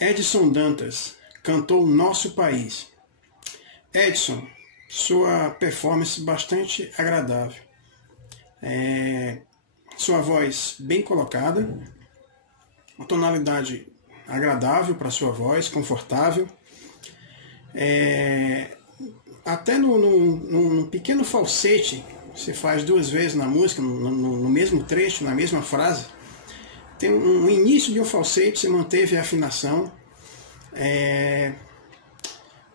Edson Dantas cantou Nosso País. Edson, sua performance bastante agradável. Sua voz bem colocada, uma tonalidade agradável para sua voz, confortável. Até no pequeno falsete, você faz 2 vezes na música, no mesmo trecho, na mesma frase. Tem um início de um falsete, você manteve a afinação.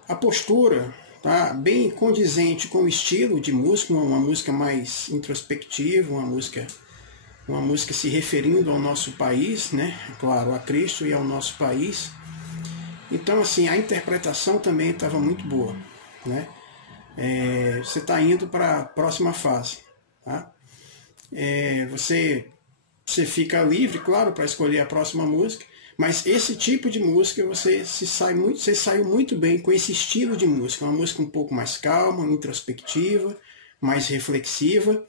A postura tá bem condizente com o estilo de música, uma música mais introspectiva, uma música se referindo ao nosso país, né? Claro, a Cristo e ao nosso país. Então, assim, a interpretação também estava muito boa, né? Você está indo para a próxima fase, tá? Você fica livre, claro, para escolher a próxima música, mas esse tipo de música você saiu muito bem com esse estilo de música, uma música um pouco mais calma, introspectiva, mais reflexiva,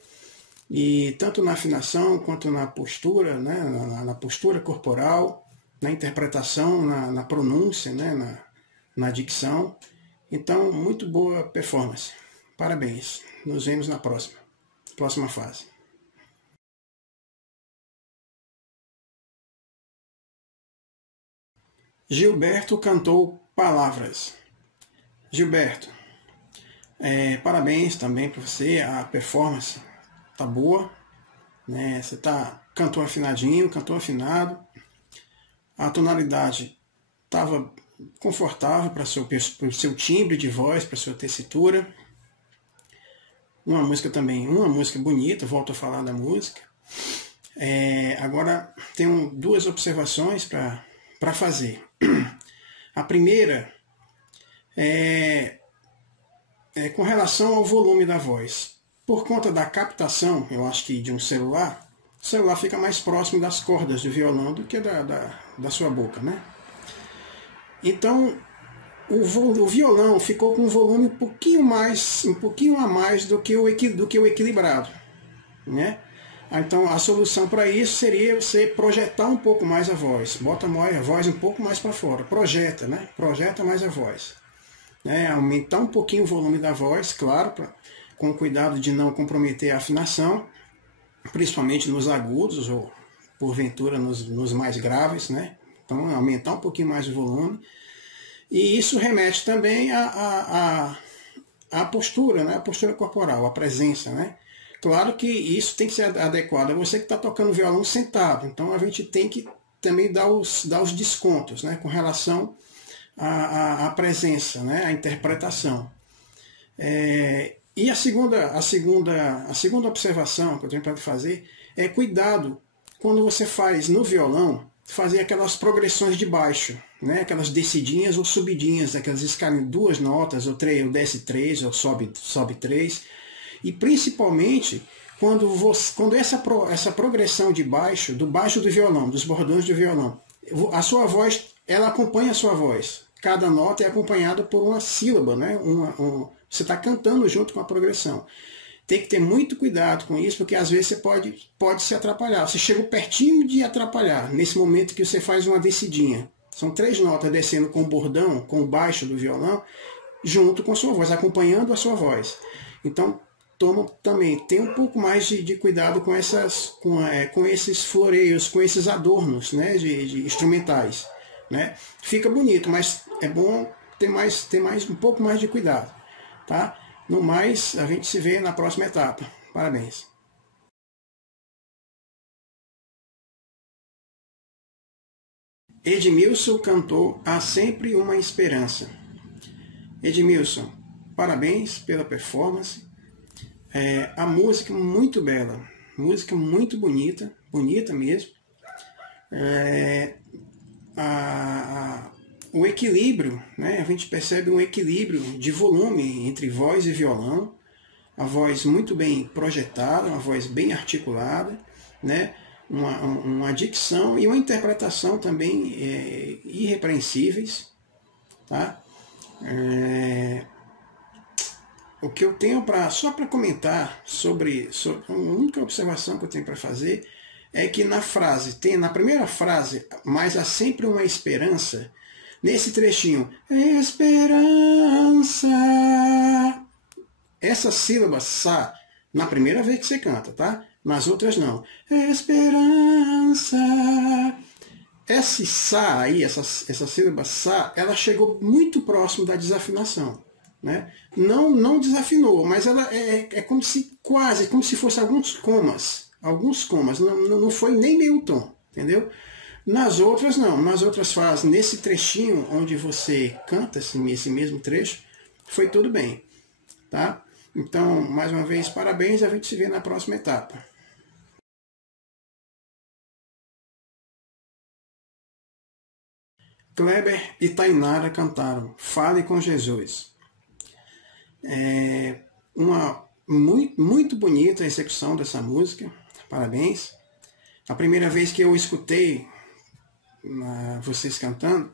e tanto na afinação quanto na postura, né, na postura corporal, na interpretação, na pronúncia, né, na dicção. Então, muito boa performance. Parabéns. Nos vemos na próxima fase. Gilberto cantou Palavras. Gilberto, parabéns também para você, a performance tá boa, né? Você cantou afinadinho, cantou afinado, a tonalidade estava confortável para o seu timbre de voz, para a sua tessitura. Uma música bonita, volto a falar da música. Agora tenho 2 observações para fazer. A primeira é com relação ao volume da voz. Por conta da captação, eu acho que de um celular, o celular fica mais próximo das cordas do violão do que da sua boca, né? Então, o violão ficou com um volume um pouquinho a mais do que o equilibrado, né? Então, a solução para isso seria você projetar um pouco mais a voz. Bota a voz um pouco mais para fora. Projeta, né? Projeta mais a voz. Aumentar um pouquinho o volume da voz, claro, com cuidado de não comprometer a afinação, principalmente nos agudos ou, porventura, nos mais graves, né? Então, aumentar um pouquinho mais o volume. E isso remete também à postura, né? A postura corporal, a presença, né? Claro que isso tem que ser adequado a você que está tocando violão sentado. Então a gente tem que também dar os descontos, né, com relação à presença, né, à interpretação. E a segunda observação que eu tenho para fazer é cuidado quando você faz no violão, fazer aquelas progressões de baixo, né, aquelas descidinhas ou subidinhas, aquelas escalas 2 notas, ou 3, ou desce 3, ou sobe 3. E principalmente quando essa progressão de baixo, do baixo do violão, dos bordões do violão, a sua voz, ela acompanha a sua voz. Cada nota é acompanhada por uma sílaba, né? Você está cantando junto com a progressão. Tem que ter muito cuidado com isso, porque às vezes você pode se atrapalhar. Você chega pertinho de atrapalhar, nesse momento que você faz uma descidinha. São 3 notas descendo com o bordão, com o baixo do violão, junto com a sua voz, acompanhando a sua voz. Então, tem um pouco mais de cuidado com esses floreios, com esses adornos, né, de instrumentais, né? Fica bonito, mas é bom ter um pouco mais de cuidado, tá? No mais, a gente se vê na próxima etapa. Parabéns. Edmilson cantou Há Sempre Uma Esperança. Edmilson, parabéns pela performance. A música muito bela, música muito bonita, bonita mesmo. O equilíbrio, né? A gente percebe um equilíbrio de volume entre voz e violão, a voz muito bem projetada, uma voz bem articulada, né? Uma dicção e uma interpretação também irrepreensíveis, tá? O que eu tenho só para comentar sobre a única observação que eu tenho para fazer é que na primeira frase, mas há sempre uma esperança, Nesse trechinho, esperança, essa sílaba Sá, na primeira vez que você canta, tá? Nas outras não. Esperança. Esse Sá aí, essa sílaba Sá, ela chegou muito próximo da desafinação. Né? Não desafinou, mas ela é como se quase, como se fosse alguns comas. Não foi nem meio tom, entendeu? Nas outras não, nas outras fases, nesse trechinho onde você canta esse mesmo trecho, foi tudo bem, tá? Então, mais uma vez, parabéns, a gente se vê na próxima etapa. Kleber e Tainara cantaram Fale com Jesus. Muito bonita a execução dessa música, parabéns. A primeira vez que eu escutei vocês cantando,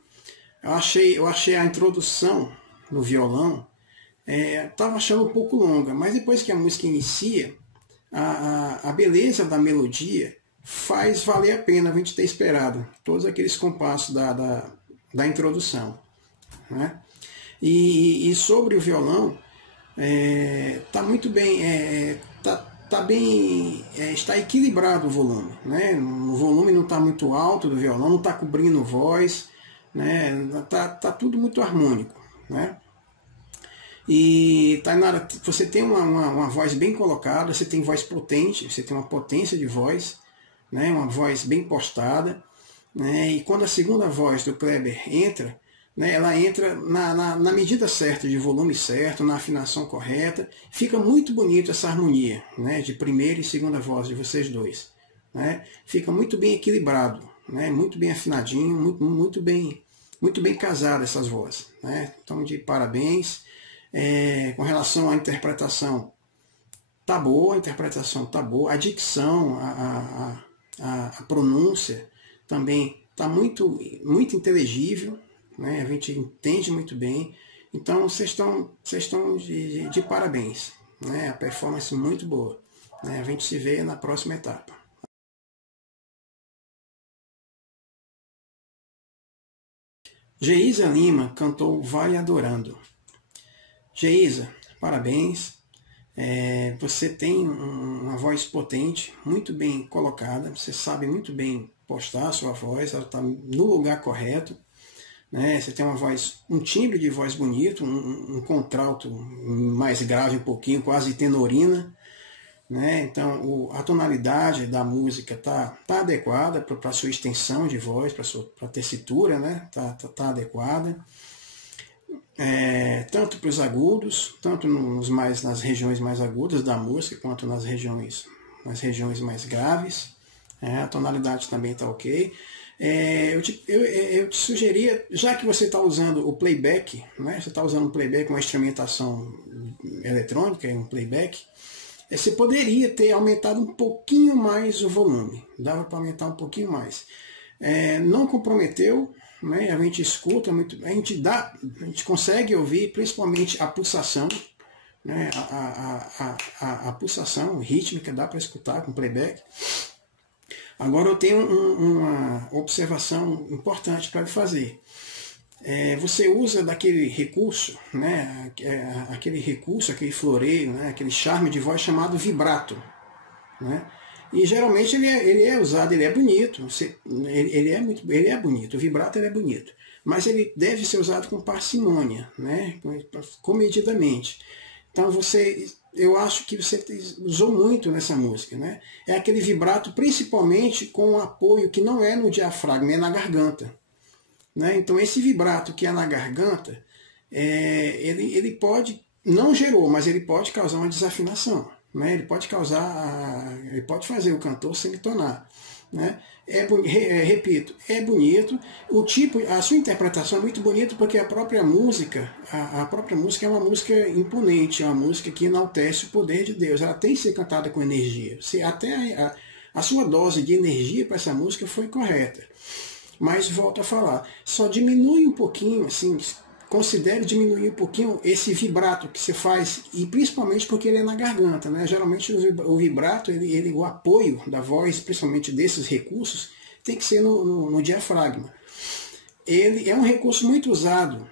eu achei a introdução no violão, estava achando um pouco longa, mas depois que a música inicia, a beleza da melodia faz valer a pena a gente ter esperado todos aqueles compassos da introdução. Né? E sobre o violão, está muito bem, está equilibrado o volume, né? O volume não está muito alto do violão, não está cobrindo voz, né? Tá tudo muito harmônico, né? E Tainara, você tem uma voz bem colocada, você tem voz potente, você tem uma potência de voz, né? Uma voz bem postada, né? E quando a segunda voz do Kleber entra, né, ela entra na medida certa, de volume certo, na afinação correta. Fica muito bonito essa harmonia, né, de primeira e segunda voz de vocês dois. Né? Fica muito bem equilibrado, né, muito bem afinadinho, muito bem casado essas vozes. Né? Então, de parabéns. Com relação à interpretação, tá boa, a interpretação tá boa. A dicção, a pronúncia também tá muito inteligível. Né? A gente entende muito bem, então vocês estão de parabéns, né? A performance muito boa, né? A gente se vê na próxima etapa. Geisa Lima cantou Vai Adorando. Geisa, parabéns, você tem uma voz potente, muito bem colocada, você sabe muito bem postar a sua voz, ela está no lugar correto. Né? Você tem uma voz, um timbre de voz bonito, um contralto mais grave um pouquinho, quase tenorina. Né? Então a tonalidade da música tá adequada para a sua extensão de voz, para a tessitura, né? tá adequada. Tanto para os agudos, tanto nas regiões mais agudas da música, quanto nas regiões mais graves. A tonalidade também está ok. Eu te sugeria, já que você está usando o playback, né, você está usando o playback, uma instrumentação eletrônica, um playback, você poderia ter aumentado um pouquinho mais o volume, dava para aumentar um pouquinho mais. Não comprometeu, né, a gente escuta muito, a gente consegue ouvir principalmente a pulsação, né, a pulsação rítmica dá para escutar com playback. Agora eu tenho uma observação importante para fazer. Você usa daquele recurso, né, aquele floreio, né, aquele charme de voz chamado vibrato. Né? E geralmente ele é usado, ele é bonito, ele é bonito, o vibrato ele é bonito. Mas ele deve ser usado com parcimônia, né, comedidamente. Então eu acho que você usou muito nessa música, né? É aquele vibrato principalmente com um apoio que não é no diafragma, é na garganta. Né? Então esse vibrato que é na garganta, ele pode, não gerou, mas ele pode causar uma desafinação. Né? Ele pode fazer o cantor semitonar. Né? Repito, é bonito. A sua interpretação é muito bonita porque a própria música é uma música imponente, é uma música que enaltece o poder de Deus. Ela tem que ser cantada com energia. Até a sua dose de energia para essa música foi correta. Mas volto a falar, só diminui um pouquinho, assim, considere diminuir um pouquinho esse vibrato que você faz, e principalmente porque ele é na garganta, né? Geralmente o vibrato, o apoio da voz, principalmente desses recursos, tem que ser no diafragma. ele é um recurso muito usado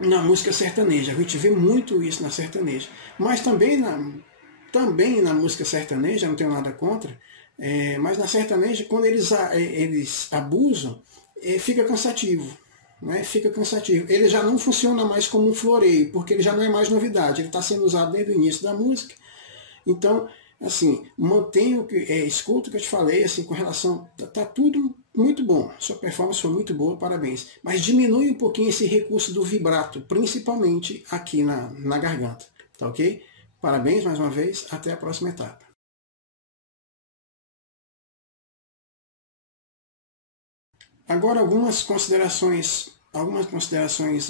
na música sertaneja. A gente vê muito isso na sertaneja. Mas também na música sertaneja, não tenho nada contra, mas na sertaneja, quando eles abusam, fica cansativo. Né? Fica cansativo. Ele já não funciona mais como um floreio, porque ele já não é mais novidade. Ele está sendo usado desde o início da música. Então, assim, mantenho, escuto o que eu te falei, assim, com relação, tá tudo muito bom, sua performance foi muito boa, parabéns, mas diminui um pouquinho esse recurso do vibrato, principalmente aqui na garganta, tá ok? Parabéns mais uma vez, até a próxima etapa. Agora algumas considerações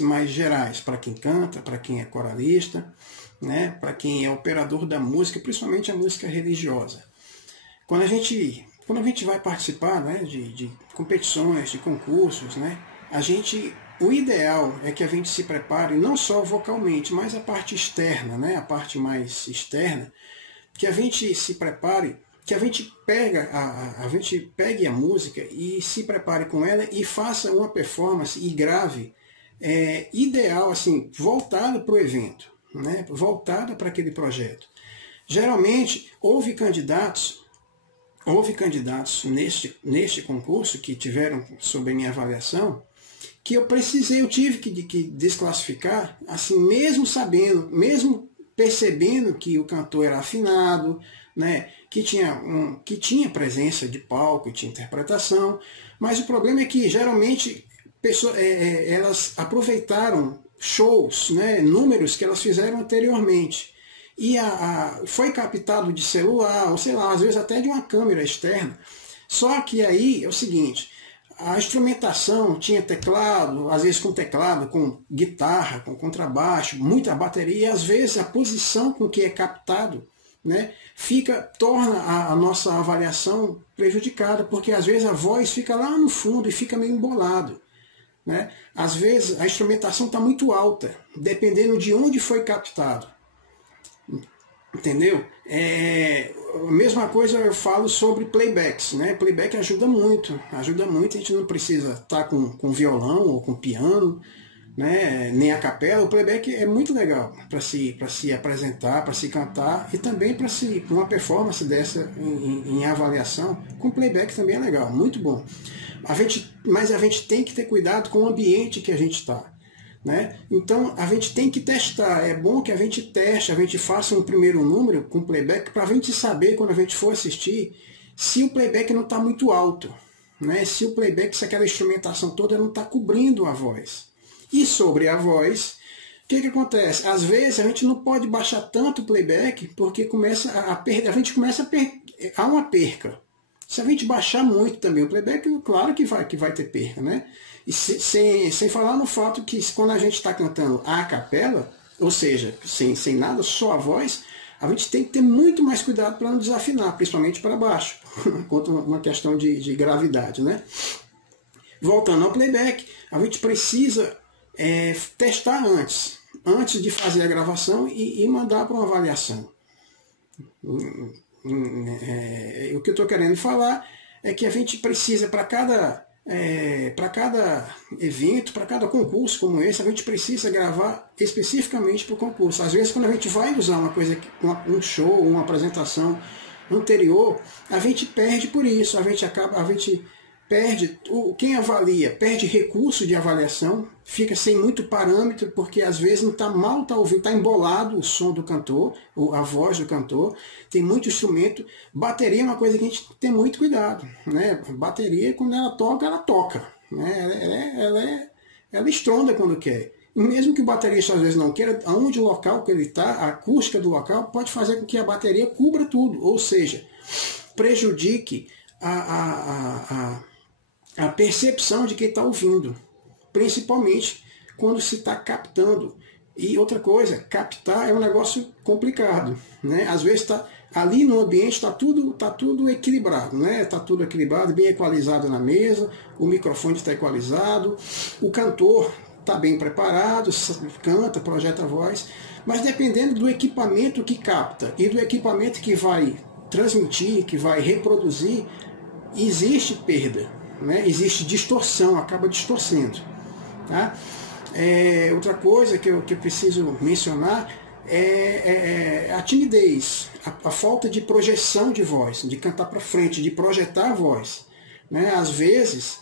mais gerais para quem canta, para quem é coralista, né, para quem é operador da música, principalmente a música religiosa. Quando a gente vai participar, né, de competições, de concursos, né, o ideal é que a gente se prepare não só vocalmente, mas a parte externa, né, a parte mais externa, que a gente se prepare, que a gente pegue a música e se prepare com ela e faça uma performance e grave ideal, assim, voltada para o evento, né, voltada para aquele projeto. Geralmente houve candidatos neste concurso que tiveram sob a minha avaliação, que eu tive que desclassificar, assim, mesmo sabendo, mesmo percebendo que o cantor era afinado, né, que tinha presença de palco, tinha interpretação, mas o problema é que geralmente elas aproveitaram shows, né, números que elas fizeram anteriormente. E foi captado de celular, ou sei lá, às vezes até de uma câmera externa. Só que aí é o seguinte, a instrumentação tinha teclado, às vezes com teclado, com guitarra, com contrabaixo, muita bateria, e às vezes a posição com que é captado, né, torna a nossa avaliação prejudicada, porque às vezes a voz fica lá no fundo e fica meio embolado. Né? Às vezes a instrumentação está muito alta, dependendo de onde foi captado. Entendeu? A mesma coisa eu falo sobre playbacks, né? Playback ajuda muito, a gente não precisa estar com violão ou com piano, né? Nem a capela. O playback é muito legal para se apresentar, para se cantar e também para uma performance dessa em avaliação, com playback também é legal, muito bom. Mas a gente tem que ter cuidado com o ambiente que a gente está. Né? Então a gente tem que testar, é bom que a gente teste, a gente faça um primeiro número com playback para a gente saber quando a gente for assistir se o playback não está muito alto, né? Se aquela instrumentação toda não está cobrindo a voz. E sobre a voz, o que acontece? Às vezes a gente não pode baixar tanto o playback porque há uma perca. Se a gente baixar muito também o playback, claro que vai ter perca, né? E sem falar no fato que quando a gente está cantando a capela, ou seja, sem nada, só a voz, a gente tem que ter muito mais cuidado para não desafinar, principalmente para baixo, quanto uma questão de gravidade, né? Voltando ao playback, a gente precisa testar antes de fazer a gravação e mandar para uma avaliação. O que eu estou querendo falar é que a gente precisa, para cada evento, para cada concurso como esse, a gente precisa gravar especificamente para o concurso. Às vezes, quando a gente vai usar um show, uma apresentação anterior, a gente perde por isso, a gente perde, quem avalia perde recurso de avaliação, fica sem muito parâmetro, porque às vezes não está ouvindo, está embolado o som do cantor, a voz do cantor, tem muito instrumento. Bateria é uma coisa que a gente tem muito cuidado, né? Bateria, quando ela toca, né? Ela estronda quando quer. E mesmo que o baterista às vezes não queira, aonde o local que ele está, a acústica do local pode fazer com que a bateria cubra tudo, ou seja, prejudique a percepção de quem está ouvindo, principalmente quando se está captando. E outra coisa, captar é um negócio complicado, né? Às vezes ali no ambiente está tudo equilibrado, né? Está tudo equilibrado, bem equalizado na mesa, o microfone está equalizado, o cantor está bem preparado, canta, projeta a voz, mas dependendo do equipamento que capta e do equipamento que vai transmitir, que vai reproduzir, existe perda. Né? Existe distorção, acaba distorcendo. Tá? Outra coisa que eu preciso mencionar é a timidez, a falta de projeção de voz, de cantar para frente, de projetar a voz. Né? Às vezes,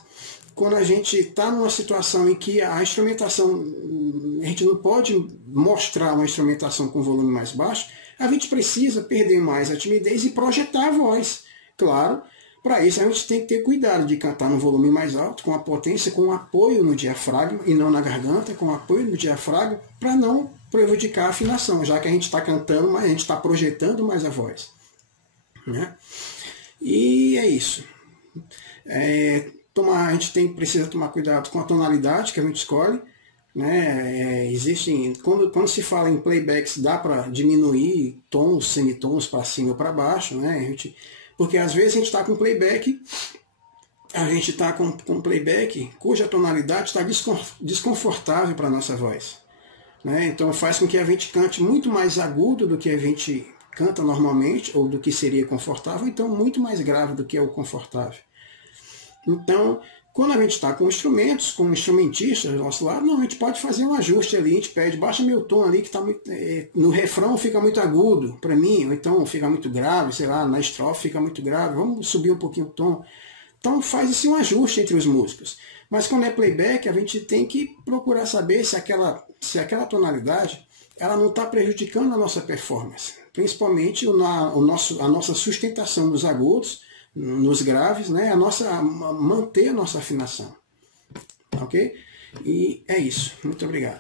quando a gente está numa situação em que a instrumentação, a gente não pode mostrar uma instrumentação com volume mais baixo, a gente precisa perder mais a timidez e projetar a voz. Claro, para isso a gente tem que ter cuidado de cantar no volume mais alto, com a potência, com apoio no diafragma e não na garganta, com apoio no diafragma, para não prejudicar a afinação, já que a gente está cantando, mas a gente está projetando mais a voz. Né? E é isso. A gente precisa tomar cuidado com a tonalidade que a gente escolhe. Né? Quando se fala em playbacks, dá para diminuir tons, semitons para cima ou para baixo, né? Porque às vezes a gente está com playback, cuja tonalidade está desconfortável para a nossa voz. Né? Então faz com que a gente cante muito mais agudo do que a gente canta normalmente, ou do que seria confortável, então muito mais grave do que é o confortável. Então, quando a gente está com instrumentos, com instrumentistas do nosso lado, a gente pode fazer um ajuste ali, a gente pede, baixa meu tom ali, que tá no refrão fica muito agudo para mim, ou então fica muito grave, sei lá, na estrofe fica muito grave, vamos subir um pouquinho o tom. Então faz assim um ajuste entre os músicos. Mas quando é playback, a gente tem que procurar saber se aquela tonalidade ela não está prejudicando a nossa performance, principalmente a nossa sustentação nos agudos, nos graves, né? Manter a nossa afinação. Ok? E é isso. Muito obrigado.